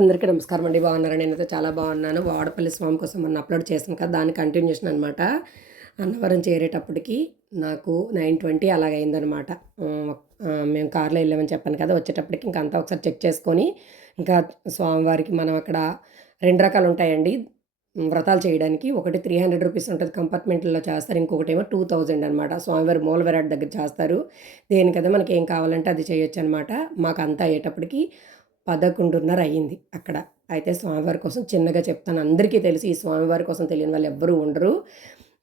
అందరికీ నమస్కారం అండి. బాగున్నారా? నేనైతే చాలా బాగున్నాను. వాడపల్లి స్వామి కోసం మొన్న అప్లోడ్ చేసాం కదా దాని కంటిన్యూషన్ అనమాట అన్నవరం చేరేటప్పటికి నాకు నైన్ ట్వంటీ అలాగైందనమాట మేము కార్లో వెళ్ళామని చెప్పాను కదా వచ్చేటప్పటికి ఇంకా అంతా ఒకసారి చెక్ చేసుకొని ఇంకా స్వామివారికి మనం అక్కడ రెండు రకాలు ఉంటాయండి. వ్రతాలు చేయడానికి ఒకటి త్రీ హండ్రెడ్ రూపీస్ ఉంటుంది కంపార్ట్మెంట్లో చేస్తారు. ఇంకొకటి ఏమో టూ థౌజండ్ అనమాట స్వామివారి మూలవెరాట్ దగ్గర చేస్తారు. దేనికదా మనకి ఏం కావాలంటే అది చేయొచ్చు అనమాట మాకు అంతా అయ్యేటప్పటికి పదకొండున్నర అయ్యింది అక్కడ. అయితే స్వామివారి కోసం చిన్నగా చెప్తాను. అందరికీ తెలిసి ఈ స్వామివారి కోసం తెలియని వాళ్ళు ఎవ్వరూ ఉండరు.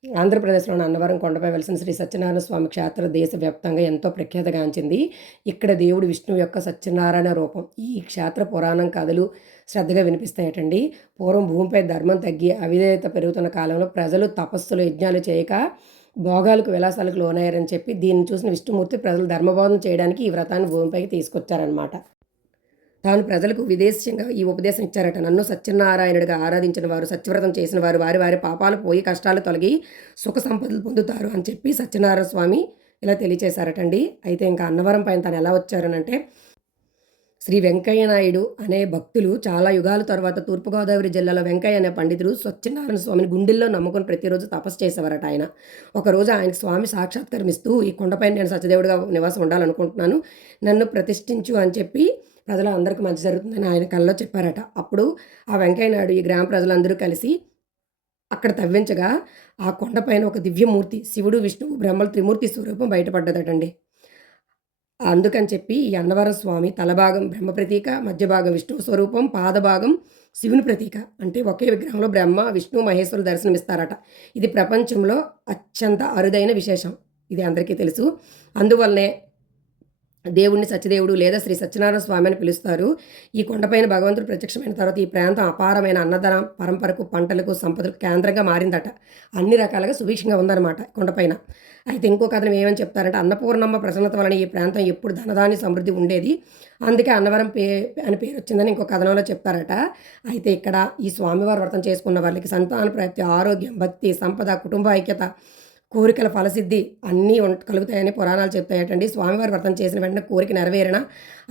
ఆంధ్రప్రదేశ్లోని అన్నవరం కొండపై వెలిసిన శ్రీ సత్యనారాయణ స్వామి క్షేత్ర దేశవ్యాప్తంగా ఎంతో ప్రఖ్యాతగాంచింది. ఇక్కడ దేవుడు విష్ణువు యొక్క సత్యనారాయణ రూపం. ఈ క్షేత్ర పురాణం కథలు శ్రద్ధగా వినిపిస్తాయటండి. పూర్వం భూమిపై ధర్మం తగ్గి అవిధేయత పెరుగుతున్న కాలంలో ప్రజలు తపస్సులు యజ్ఞాలు చేయక భోగాలకు విలాసాలకు లోనయ్యారని చెప్పి దీన్ని చూసిన విష్ణుమూర్తి ప్రజలు ధర్మబోధన చేయడానికి ఈ వ్రతాన్ని భూమిపైకి తీసుకొచ్చారనమాట తాను ప్రజలకు విదేశంగా ఈ ఉపదేశం ఇచ్చారట. నన్ను సత్యనారాయణుడిగా ఆరాధించిన వారు సత్యవ్రతం చేసిన వారు వారి వారి పాపాలు పోయి కష్టాలు తొలగి సుఖ సంపదలు పొందుతారు అని చెప్పి సత్యనారాయణ స్వామి ఇలా తెలియచేశారటండి. అయితే ఇంకా అన్నవరం పైన తను ఎలా వచ్చారనంటే శ్రీ వెంకయ్య నాయుడు అనే భక్తులు చాలా యుగాల తర్వాత తూర్పుగోదావరి జిల్లాలో వెంకయ్య అనే పండితుడు సత్యనారాయణ స్వామిని గుండెల్లో నమ్ముకొని ప్రతిరోజు తపస్సు చేసేవారట ఆయన. ఒకరోజు ఆయన స్వామి సాక్షాత్కరిస్తూ ఈ కొండపై నేను సత్యదేవుడిగా నివాసం ఉండాలనుకుంటున్నాను. నన్ను ప్రతిష్ఠించు అని చెప్పి ప్రజలు అందరికీ మంచి జరుగుతుందని ఆయన కళ్ళలో చెప్పారట. అప్పుడు ఆ వెంకయ్య నాయుడు ఈ గ్రామ ప్రజలందరూ కలిసి అక్కడ తవ్వించగా ఆ కొండపైన ఒక దివ్యమూర్తి శివుడు విష్ణువు బ్రహ్మలు త్రిమూర్తి స్వరూపం బయటపడ్డదటండి. అందుకని చెప్పి ఈ అన్నవరం స్వామి తలభాగం బ్రహ్మ ప్రతీక మధ్యభాగం విష్ణు విష్ణువు స్వరూపం పాదభాగం శివుని ప్రతీక అంటే ఒకే విగ్రహంలో బ్రహ్మ విష్ణు మహేశ్వరులు దర్శనమిస్తారట. ఇది ప్రపంచంలో అత్యంత అరుదైన విశేషం. ఇది అందరికీ తెలుసు. అందువల్లనే దేవుణ్ణి సత్యదేవుడు లేదా శ్రీ సత్యనారాయణ స్వామి అని పిలుస్తారు. ఈ కొండపైన భగవంతుడు ప్రత్యక్షమైన తర్వాత ఈ ప్రాంతం అపారమైన అన్నదానం పరంపరకు పంటలకు సంపదలకు కేంద్రంగా మారిందట. అన్ని రకాలుగా సుభిక్షంగా ఉందన్నమాట కొండపైన. అయితే ఇంకో కథనం ఏమని చెప్తారంటే అన్నపూర్ణమ్మ ప్రసన్నత వలన ఈ ప్రాంతం ఎప్పుడు ధనదాని సమృద్ధి ఉండేది. అందుకే అన్నవరం పే అని పేరు వచ్చిందని ఇంకో కథనంలో చెప్తారట. అయితే ఇక్కడ ఈ స్వామివారు వ్రతం చేసుకున్న వాళ్ళకి సంతాన ప్రాప్తి ఆరోగ్యం భక్తి సంపద కుటుంబ ఐక్యత కోరికల ఫలసిద్ధి అన్నీ కలుగుతాయని పురాణాలు చెప్తాయటండి. స్వామివారి వ్రతం చేసిన వెంటనే కోరిక నెరవేరిన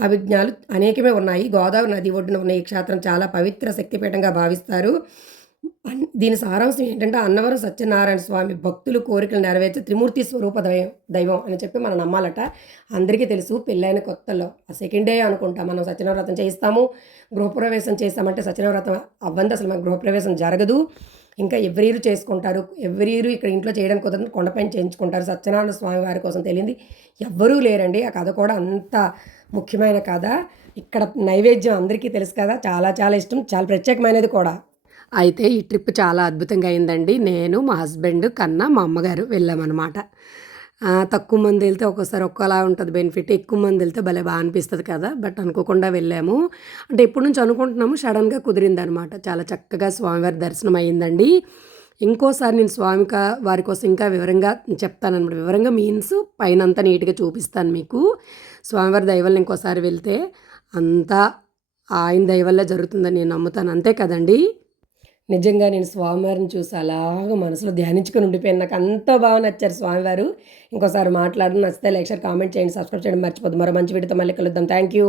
అభిజ్ఞాలు అనేకమే ఉన్నాయి. గోదావరి నది ఒడ్డున ఉన్న ఈ క్షేత్రం చాలా పవిత్ర శక్తిపీఠంగా భావిస్తారు. దీని సారాంశం ఏంటంటే అన్నవరం సత్యనారాయణ స్వామి భక్తులు కోరికలు నెరవేర్చే త్రిమూర్తి స్వరూప దైవం దైవం అని చెప్పి మనం నమ్మాలట. అందరికీ తెలుసు పెళ్ళైన కొత్తలో ఆ సెకండ్ డే అనుకుంటా మనం సత్యనవ్రతం చేయిస్తాము. గృహప్రవేశం చేస్తామంటే సత్యనవ్రతం అవ్వంది. అసలు మన గృహప్రవేశం జరగదు. ఇంకా ఎవ్రీ ఇయర్ చేసుకుంటారు. ఎవ్రీ ఇయర్ ఇక్కడ ఇంట్లో చేయడం కుదరదు. కొండపైన చేయించుకుంటారు. సత్యనారాయణ స్వామి వారి కోసం తెలియంది. ఎవ్వరూ లేరండి. ఆ కథ కూడా అంత ముఖ్యమైన కథ. ఇక్కడ నైవేద్యం అందరికీ తెలుసు కదా. చాలా చాలా ఇష్టం. చాలా ప్రత్యేకమైనది కూడా. అయితే ఈ ట్రిప్ చాలా అద్భుతంగా అయిందండి. నేను మా హస్బెండ్ కన్నా మా అమ్మగారు వెళ్ళామన్నమాట. తక్కువ మంది వెళ్తే ఒక్కోసారి ఒక్కలా ఉంటుంది బెనిఫిట్ ఎక్కువ మంది వెళ్తే భలే బాగా అనిపిస్తుంది కదా బట్ అనుకోకుండా వెళ్ళాము. అంటే ఎప్పటి నుంచి అనుకుంటున్నాము సడన్గా కుదిరింది అనమాట చాలా చక్కగా స్వామివారి దర్శనం అయ్యిందండి. ఇంకోసారి నేను స్వామిక వారి కోసం ఇంకా వివరంగా చెప్తానమాట వివరంగా మీన్స్ పైన అంతా నీట్గా చూపిస్తాను మీకు. స్వామివారి దయవల్ల ఇంకోసారి వెళ్తే అంతా ఆయన దయవల్ల జరుగుతుందని నేను నమ్ముతాను. అంతే కదండీ? నిజంగా నేను స్వామివారిని చూసి అలాగ మనసులో ధ్యానించుకొని ఉండిపోయాను. నాకు అంత బాగా నచ్చారు స్వామివారు. ఇంకోసారి మాట్లాడడం నచ్చితే లైక్ షేర్ కామెంట్ చేయండి. సబ్స్క్రైబ్ చేయడం మర్చిపోద్దు. మరో మంచి వీడితో మళ్ళీ కలుద్దాం. Thank you